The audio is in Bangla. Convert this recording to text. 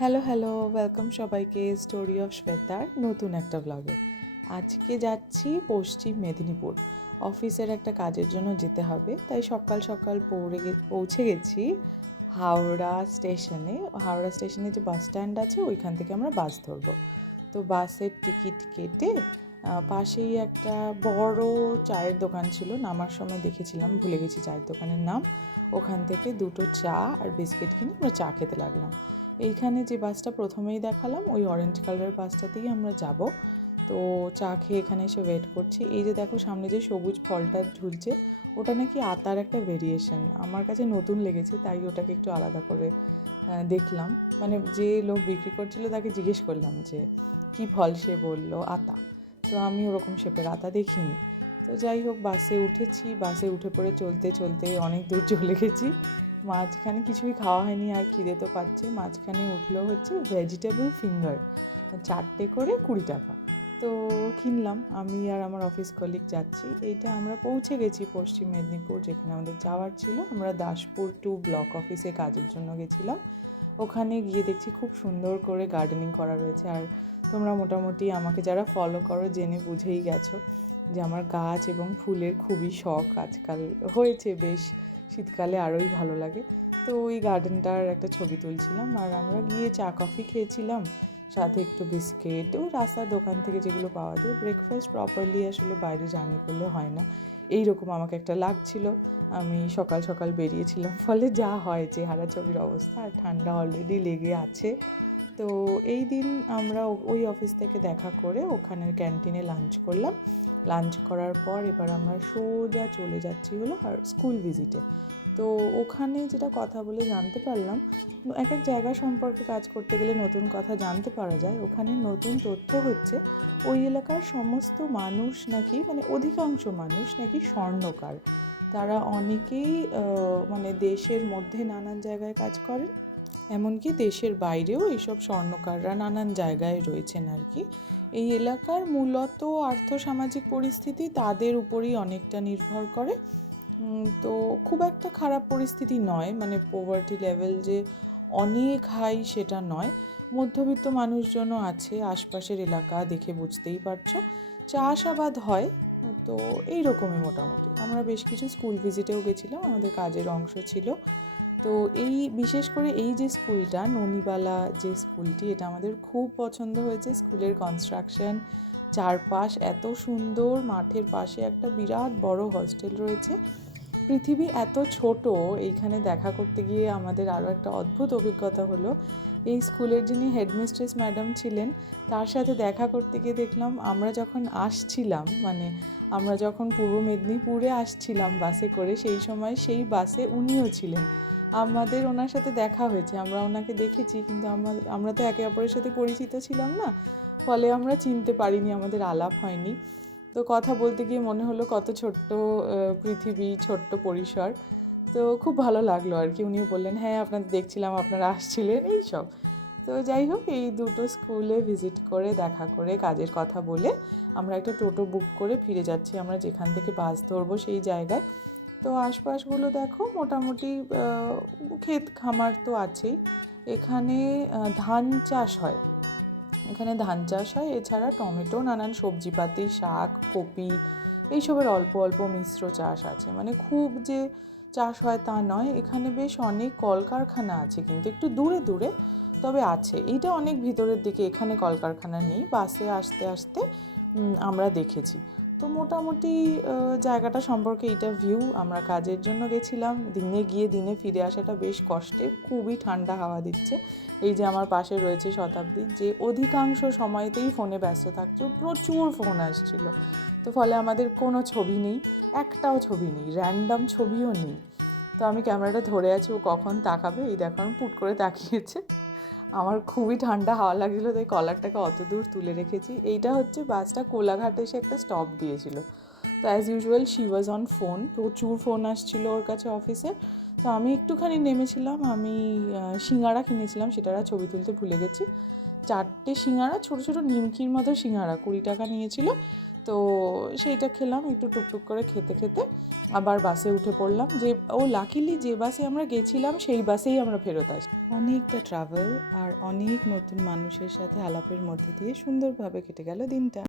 হ্যালো হ্যালো, ওয়েলকাম সবাইকে স্টোরি অফ শ্বেতার নতুন একটা ব্লগে। আজকে যাচ্ছি পশ্চিম মেদিনীপুর। অফিসের একটা কাজের জন্য যেতে হবে, তাই সকাল সকাল পৌঁছে গেছি হাওড়া স্টেশনে। হাওড়া স্টেশনে যে বাস স্ট্যান্ড আছে ওইখান থেকে আমরা বাস ধরবো। তো বাসের টিকিট কেটে পাশেই একটা বড় চায়ের দোকান ছিল, নামার সময় দেখেছিলাম, ভুলে গেছি চায়ের দোকানের নাম। ওখান থেকে দুটো চা আর বিস্কিট কিনে আমরা চা খেতে লাগলাম। এইখানে যে বাসটা প্রথমেই দেখালাম ওই অরেঞ্জ কালারের বাসটাতেই আমরা যাব। তো চা খেয়ে এখানে এসে ওয়েট করছি। এই যে দেখো সামনে যে সবুজ ফলটা ঝুলছে, ওটা নাকি আতার একটা ভেরিয়েশন। আমার কাছে নতুন লেগেছে, তাই ওটাকে একটু আলাদা করে দেখলাম। মানে যে লোক বিক্রি করছিল তাকে জিজ্ঞেস করলাম যে কী ফল, সে বললো আতা। তো আমি ওরকম শেপের আতা দেখিনি। তো যাই হোক, বাসে উঠেছি। বাসে উঠে পড়ে চলতে চলতে অনেক দূর চলে গেছি। মাঝখানে কিছুই খাওয়া হয়নি, আর খিদে তো পাচ্ছে। মাঝখানে উঠলো হচ্ছে ভেজিটেবল ফিঙ্গার, 4টে করে 20 টাকা। তো কিনলাম, আমি আর আমার অফিস কলিগ যাচ্ছি। এইটা আমরা পৌঁছে গেছি পশ্চিম মেদিনীপুর, যেখানে আমাদের যাওয়ার ছিল। আমরা দাসপুর 2 ব্লক অফিসে কাজের জন্য গেছিলাম। ওখানে গিয়ে দেখছি খুব সুন্দর করে গার্ডেনিং করা রয়েছে। আর তোমরা মোটামুটি আমাকে যারা ফলো করো জেনে বুঝেই গেছো যে আমার গাছ এবং ফুলের খুবই শখ আজকাল হয়েছে। বেশ শীতকালে আরোই ভালো লাগে। তো ওই গার্ডেনটার একটা ছবি তুলছিলাম, আর আমরা গিয়ে চা কফি খেয়েছিলাম, সাথে একটু বিস্কিট, ওই রাস্তার দোকান থেকে যেগুলো পাওয়া যায়। ব্রেকফাস্ট প্রপারলি আসলে বাইরে জার্নি করলে হয় না, এইরকম আমাকে একটা লাগছিল। আমি সকাল সকাল বেরিয়েছিলাম, ফলে যা হয় চেহারা ছবির অবস্থা, আর ঠান্ডা অলরেডি লেগে আছে। তো এই দিন আমরা ওই অফিস থেকে দেখা করে ওখানের ক্যান্টিনে লাঞ্চ করলাম। লাঞ্চ করার পর এবার আমরা সোজা চলে যাচ্ছি হলো আর স্কুল ভিজিটে। তো ওখানে যেটা কথা বলে জানতে পারলাম, এক এক জায়গা সম্পর্কে কাজ করতে গেলে নতুন কথা জানতে পারা যায়। ওখানে নতুন তথ্য হচ্ছে ওই এলাকার সমস্ত মানুষ নাকি, মানে অধিকাংশ মানুষ নাকি স্বর্ণকার। তারা অনেকেই মানে দেশের মধ্যে নানান জায়গায় কাজ করেন, এমনকি দেশের বাইরেও এইসব স্বর্ণকাররা নানান জায়গায় রয়েছেন আর কি। এই এলাকার মূলত আর্থসামাজিক পরিস্থিতি তাদের উপরই অনেকটা নির্ভর করে। তো খুব একটা খারাপ পরিস্থিতি নয়, মানে পোভার্টি লেভেল যে অনেক হাই সেটা নয়। মধ্যবিত্ত মানুষজনও আছে, আশপাশের এলাকা দেখে বুঝতেই পারছো। চাষাবাদ হয়। তো এই রকমই মোটামুটি। আমরা বেশ কিছু স্কুল ভিজিটেও গেছিলাম, আমাদের কাজের অংশ ছিল। তো এই বিশেষ করে এই যে স্কুলটা ননিবালা, যে স্কুলটি, এটা আমাদের খুব পছন্দ হয়েছে। স্কুলের কনস্ট্রাকশন, চারপাশ এত সুন্দর, মাঠের পাশে একটা বিরাট বড় হস্টেল রয়েছে। পৃথিবী এত ছোট, এইখানে দেখা করতে গিয়ে আমাদের আরও একটা অদ্ভুত অভিজ্ঞতা হলো। এই স্কুলের যিনি হেডমিস্ট্রেস ম্যাডাম ছিলেন, তার সাথে দেখা করতে গিয়ে দেখলাম আমরা যখন আসছিলাম, মানে আমরা যখন পূর্ব মেদিনীপুরে আসছিলাম বাসে করে, সেই সময় সেই বাসে উনিও ছিলেন। আমাদের ওনার সাথে দেখা হয়েছে, আমরা ওনাকে দেখেছি, কিন্তু আমরা তো একে অপরের সাথে পরিচিত ছিলাম না, ফলে আমরা চিনতে পারিনি, আমাদের আলাপ হয়নি। তো কথা বলতে গিয়ে মনে হলো কত ছোট্ট পৃথিবী, ছোট্ট পরিসর। তো খুব ভালো লাগলো আর কি। উনিও বললেন হ্যাঁ আপনাদের দেখছিলাম, আপনারা আসছিলেন, এইসব। তো যাই হোক, এই দুটো স্কুলে ভিজিট করে দেখা করে কাজের কথা বলে আমরা একটা টোটো বুক করে ফিরে যাচ্ছি আমরা যেখান থেকে বাস ধরবো সেই জায়গায়। তো আশপাশগুলো দেখো, মোটামুটি ক্ষেত খামার তো আছেই। এখানে ধান চাষ হয়। এখানে ধান চাষ হয়, এছাড়া টমেটো, নানান সবজিপাতি, শাক, কপি, এইসবের অল্প অল্প মিশ্র চাষ আছে। মানে খুব যে চাষ হয় তা নয়। এখানে বেশ অনেক কলকারখানা আছে, কিন্তু একটু দূরে দূরে, তবে আছে। এইটা অনেক ভিতরের দিকে, এখানে কলকারখানা নেই। বাসে আসতে আসতে আমরা দেখেছি। তো মোটামুটি জায়গাটা সম্পর্কে এইটা ভিউ। আমরা কাজের জন্য গেছিলাম, দিনে গিয়ে দিনে ফিরে আসাটা বেশ কষ্টের। খুবই ঠান্ডা হাওয়া দিচ্ছে। এই যে আমার পাশে রয়েছে শতাব্দী, যে অধিকাংশ সময়তেই ফোনে ব্যস্ত থাকছে, প্রচুর ফোন আসছিল। তো ফলে আমাদের কোনো ছবি নেই, একটাও ছবি নেই, র্যান্ডম ছবিও নেই। তো আমি ক্যামেরাটা ধরে আছি, ও কখন তাকাবে, এই দেখো আমি পুট করে তাকিয়েছে। আমার খুবই ঠান্ডা হাওয়া লাগছিলো, তাই কলারটাকে অত দূর তুলে রেখেছি। এইটা হচ্ছে বাসটা কোলাঘাটে এসে একটা স্টপ দিয়েছিল। তো as usual she was on phone, প্রচুর ফোন আসছিলো ওর কাছে অফিসে। তো আমি একটুখানি নেমেছিলাম, আমি সিঙ্গাড়া কিনেছিলাম, সেটা আর ছবি তুলতে ভুলে গেছি। 4টে সিঙ্গাড়া, ছোটো ছোটো নিমকির মতো সিঙ্গাড়া, 20 টাকা নিয়েছিল। তো সেইটা খেলাম, একটু টুকটুক করে খেতে খেতে আবার বাসে উঠে পড়লাম। লাকিলি যে বাসে আমরা গেছিলাম সেই বাসেই আমরা ফেরত আসি। অনেকটা ট্রাভেল আর অনেক নতুন মানুষের সাথে আলাপের মধ্যে দিয়ে সুন্দরভাবে কেটে গেল দিনটা।